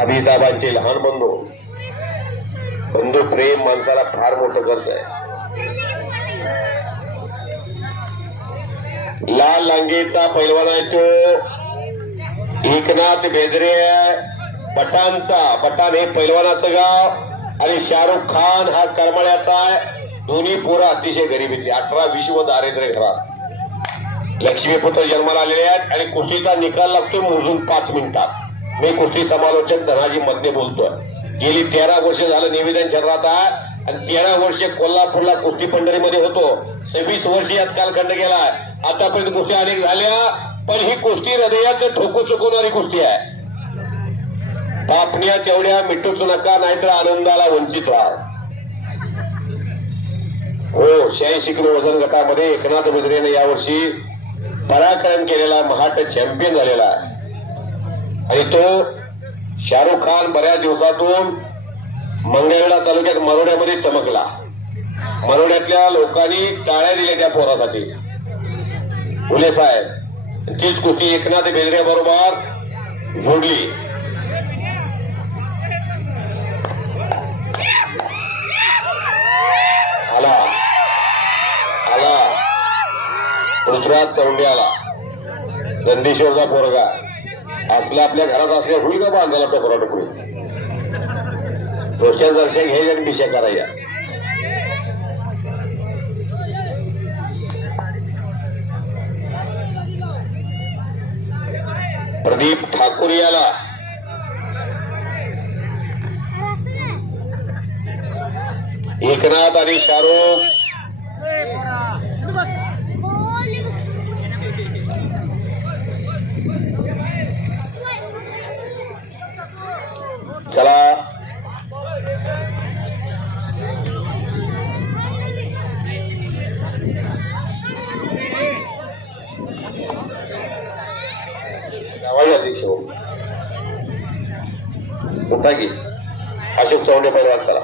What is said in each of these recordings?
अमिताभांचे लहान बंधू प्रेम माणसाला फार मोठं करत आहे. लाल लांगेचा पैलवान आहे तो एकनाथ बेदरे. पठाण हे पैलवानाचं गाव आणि शाहरुख खान हा करमाळ्याचा आहे. दोन्ही पोरं अतिशय गरिबीतली 18-20 व दारिद्र्य घरात लक्ष्मीपुत्र जन्माला आलेले आहेत. आणि कुस्तीचा निकाल लागतो मोजून 5 मिनिटात. मी कुस्ती समालोचक धनाजी मध्ये बोलतोय. गेली 13 वर्ष झालं निवेदन शहरात आहे आणि 13 वर्ष कोल्हापूरला कुस्ती पंढरीमध्ये होतो. 26 वर्ष यात कालखंड गेलाय. आतापर्यंत कुस्ती अनेक झाल्या, पण ही कुस्ती हृदयात ठोकू चुकवणारी कुस्ती आहे. पापण्या तेवढ्या मिठूच नका, नाहीतर आनंदाला वंचित राहा. हो, 86 किलो वजन गटामध्ये एकनाथ बेदरेने यावर्षी पराक्रम केलेला, महाट चॅम्पियन झालेला आहे. आणि तो शाहरुख खान बऱ्याच दिवसातून मंगळवेढा तालुक्यात मरोड्यामध्ये चमकला. मरोड्यातल्या लोकांनी टाळ्या दिल्या त्या पोरासाठी. फुले साहेब तीच कुस्ती एकनाथ बेदरे बरोबर जोडली. आला पृथ्वीराज चौंडे आला. नंदीश्वरचा पोरगा असला आपल्या घरात असल्या होईल का बांधायला टोकरा टोकरी. दोषांचं दर्शन घ्यायच्या आणि दिशा करायच्या. प्रदीप ठाकूर याला एकनाथ आणि शाहरुख चला. अध्यक्ष उठा की अशोक चौंडे पैलवान. चला.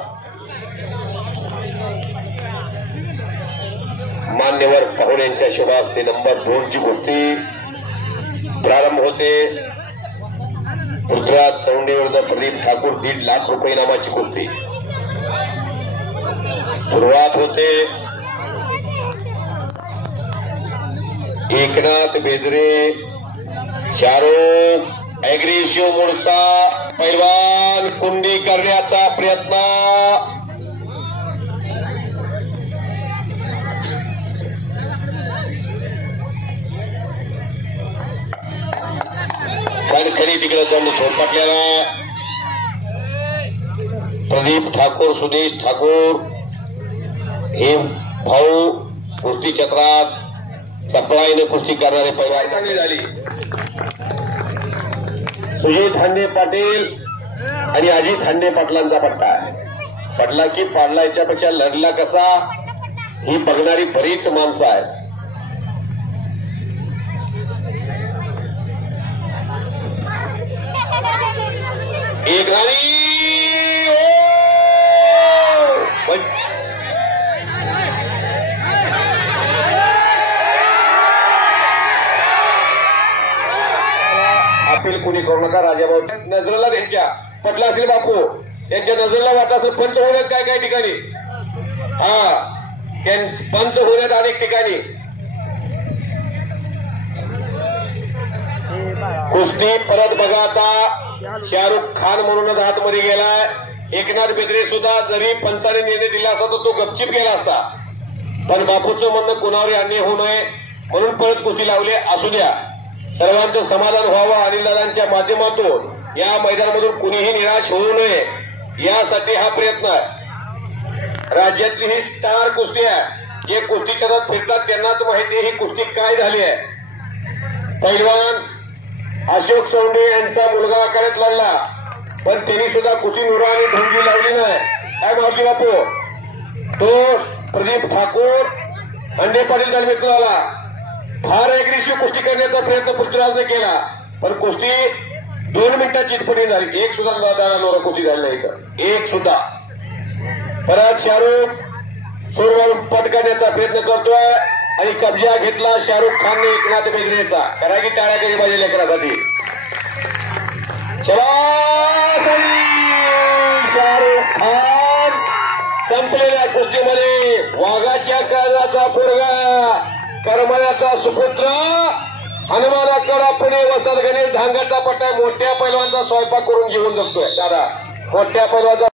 मान्यवर पाहुण्यांच्या शुभास्ते नंबर 2 ची कुस्ती प्रारंभ होते. पृथ्वीराज चौंडे विरुद्ध प्रदीप ठाकूर 1.5 लाख रुपये इनामाची कुस्ती सुरुवात होते. एकनाथ बेदरे शाहरुख अॅग्रेसिव्ह मोडचा पैलवान कुंडी करण्याचा प्रयत्न. कणखरी तिकडे जाऊन झोपटलेला प्रदीप ठाकूर सुदेश ठाकूर हे भाऊ कुस्ती क्षेत्रात सपळाईने कुस्ती करणारे पैलवान चांगली झाली. सुजित हांडे पाटील आणि अजित हांडे पाटलांचा पट्टा आहे. पडला की पाडला याच्यापेक्षा लढला कसा ही बघणारी बरीच माणसं आहेत. एक राणी अपील कुणी करू नका. राजाभाऊ नजरेला त्यांच्या पटला असेल बापू यांच्या नजरेला वाटत असेल. पंच होण्यात काय काय ठिकाणी पंच होण्यात अनेक ठिकाणी कुस्ती परत बघा. आता शाहरुख खान म्हणूनच आतमध्ये गेलाय. एकनाथ बेदरे सुद्धा जरी पंचाने निर्णय दिला असता तर तो गपचिप गेला असता, पण बापूचं म्हणणं कुणावरही अन्याय होऊ नये म्हणून परत कुस्ती लावली. असू द्या, सर्वांचं समाधान व्हावं आणि दादांच्या माध्यमातून या मैदानामधून कुणीही निराश होऊ नये यासाठी हा प्रयत्न आहे. राज्यातली ही स्टार कुस्ती आहे. जे कुस्ती क्षेत्रात फिरतात त्यांनाच माहिती आहे ही कुस्ती काय झाली आहे. पैलवान अशोक चौंडे यांचा मुलगा आखाड्यात लढला, पण त्यांनी सुद्धा कुस्ती नुरा आणि ढोंगी लावली नाही. काय मावजी बापू, तो प्रदीप ठाकूर अंडे पाटील जन्मित आला. फार अॅग्रेसिव्ह कुस्ती करण्याचा प्रयत्न पृथ्वीराजने केला, पण कुस्ती 2 मिनिटात चितपणी झाली. एक सुद्धा दादा कुस्ती झाली नाही तर एक सुद्धा. परत शाहरुख सोरवरून पटकावण्याचा प्रयत्न करतोय आणि कब्जा घेतला शाहरुख खानने एकनाथ बेदरेचा. करा की टाळ्या कधी पाहिजे लेकरासाठी. चला संपलेल्या कुस्तीमध्ये वाघाच्या काळाचा पोरगा करमळ्याचा सुपुत्र हनुमानाकडा पुणे वसत गणेश धांगाचा पट्टा मोठ्या पैलवानचा स्वयंपाक करून घेऊन जगतोय दादा मोठ्या पैलवानचा